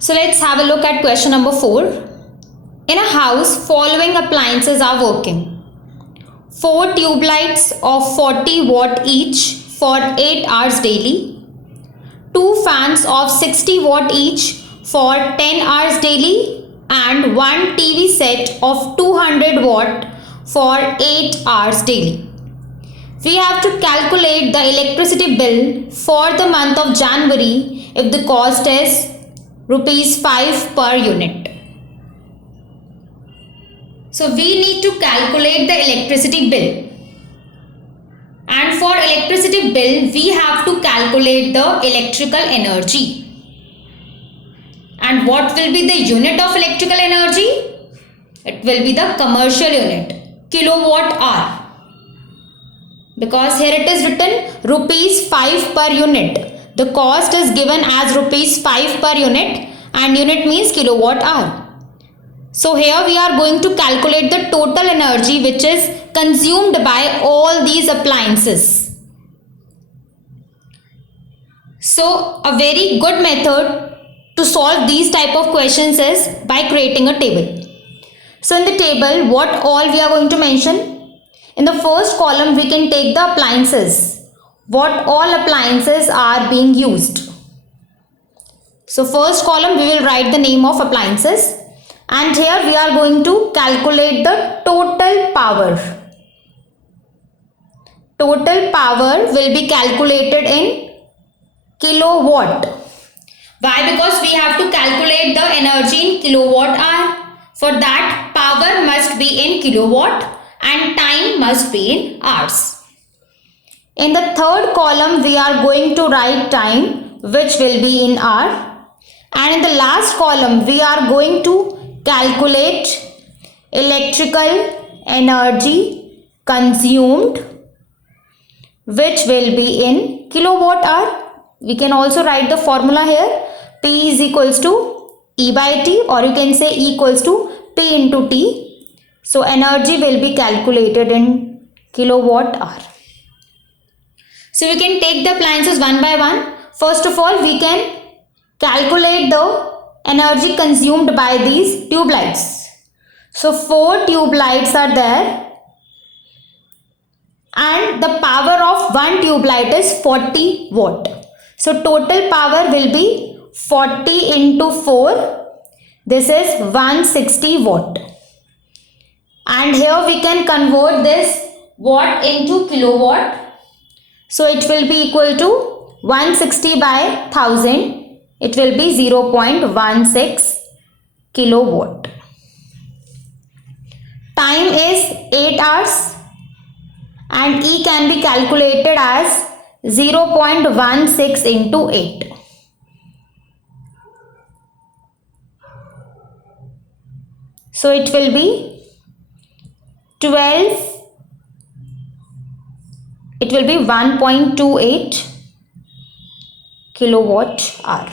So let's have a look at question number 4. In a house, following appliances are working. 4 tube lights of 40 watt each for 8 hours daily. 2 fans of 60 watt each for 10 hours daily. And 1 TV set of 200 watt for 8 hours daily. We have to calculate the electricity bill for the month of January if the cost is rupees 5 per unit. So we need to calculate the electricity bill. And for electricity bill, we have to calculate the electrical energy. And what will be the unit of electrical energy? It will be the commercial unit, kilowatt hour. Because here it is written rupees 5 per unit. The cost is given as rupees 5 per unit and unit means kilowatt hour. So here we are going to calculate the total energy which is consumed by all these appliances. So a very good method to solve these type of questions is by creating a table. So in the table, what all we are going to mention? In the first column, we can take the appliances. What all appliances are being used. So first column, we will write the name of appliances. And here we are going to calculate the total power. Total power will be calculated in kilowatt. Why? Because we have to calculate the energy in kilowatt hour. For that, power must be in kilowatt and time must be in hours. In the third column, we are going to write time, which will be in hour. And in the last column, we are going to calculate electrical energy consumed, which will be in kilowatt hour. We can also write the formula here. P is equals to E by T, or you can say E equals to P into T. So energy will be calculated in kilowatt hour. So we can take the appliances one by one. First of all, we can calculate the energy consumed by these tube lights. So 4 tube lights are there and the power of one tube light is 40 watt. So total power will be 40 into 4. This is 160 watt. And here we can convert this watt into kilowatt. So it will be equal to 160 by 1000. It will be 0.16 kilowatt. Time is 8 hours and E can be calculated as 0.16 into 8. So it will be 1.28 kilowatt hour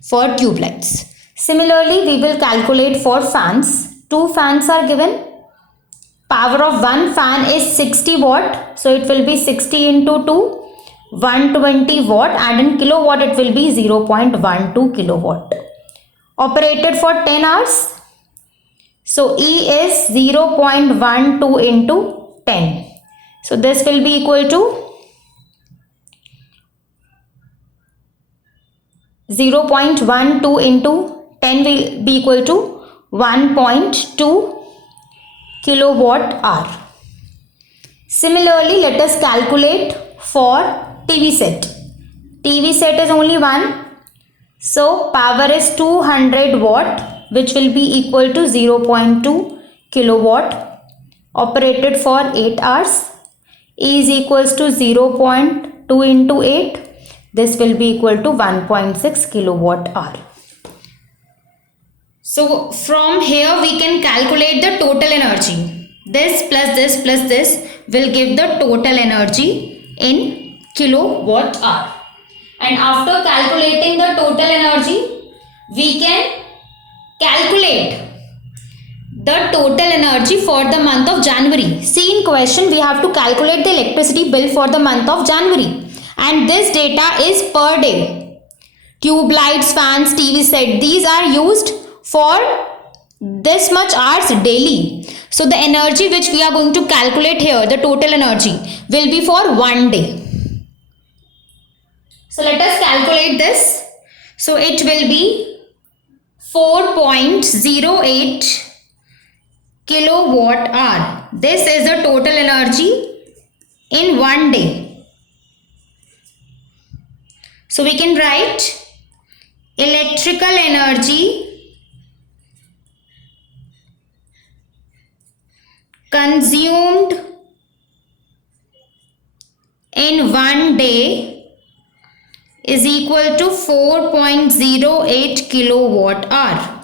for tube lights. Similarly, we will calculate for fans. 2 fans are given. Power of one fan is 60 watt. So it will be 60 into 2, 120 watt, and in kilowatt it will be 0.12 kilowatt. Operated for 10 hours. So E is 0.12 into 10. So this will be equal to 0.12 into 10 will be equal to 1.2 kilowatt hour. Similarly, let us calculate for TV set. TV set is only one. So power is 200 watt, which will be equal to 0.2 kilowatt. Operated for 8 hours. E is equals to 0.2 into 8. This will be equal to 1.6 kilowatt hour. So from here we can calculate the total energy. This plus this plus this will give the total energy in kilowatt hour. And after calculating the total energy, we can calculate the total energy for the month of January. See, in question we have to calculate the electricity bill for the month of January. And this data is per day. tube lights, fans, TV set, these are used for this much hours daily. So the energy which we are going to calculate here, the total energy, will be for 1 day. So let us calculate this. So it will be 4.08 kilowatt hour. This is the total energy in 1 day. So we can write electrical energy consumed in 1 day is equal to 4.08 kilowatt hour.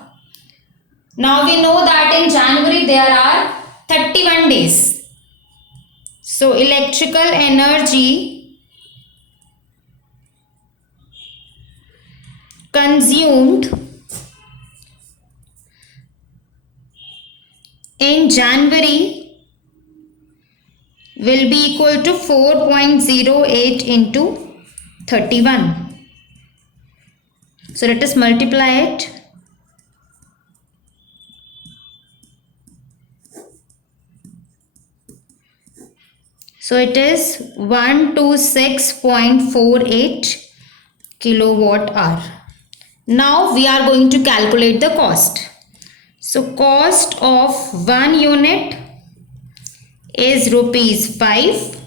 Now we know that in January there are 31 days. So electrical energy consumed in January will be equal to 4.08 into 31. So let us multiply it. So it is 126.48 kilowatt hour. Now we are going to calculate the cost. So cost of 1 unit is rupees 5.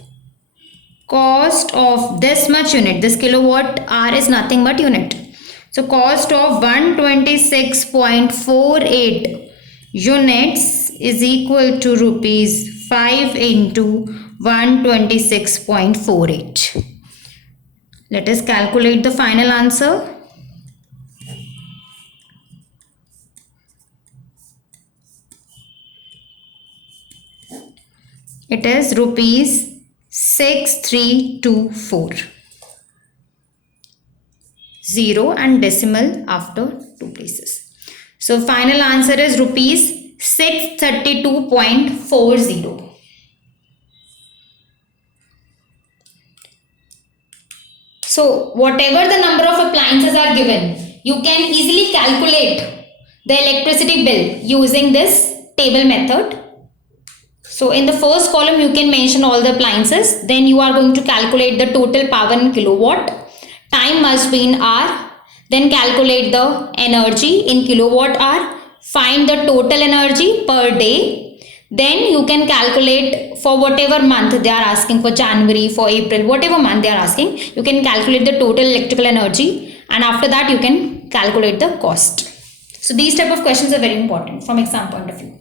Cost of this much unit, this kilowatt hour is nothing but unit. So cost of 126.48 units is equal to rupees 5 into 126.48. Let us calculate the final answer. It is rupees 6324. 0 and decimal after 2 places. So final answer is rupees 632.40. So whatever the number of appliances are given, you can easily calculate the electricity bill using this table method. So in the first column you can mention all the appliances, then you are going to calculate the total power in kilowatt, time must be in hour, then calculate the energy in kilowatt hour, find the total energy per day, then you can calculate for whatever month they are asking, for January, for April, whatever month they are asking, you can calculate the total electrical energy, and after that you can calculate the cost. So these type of questions are very important from exam point of view.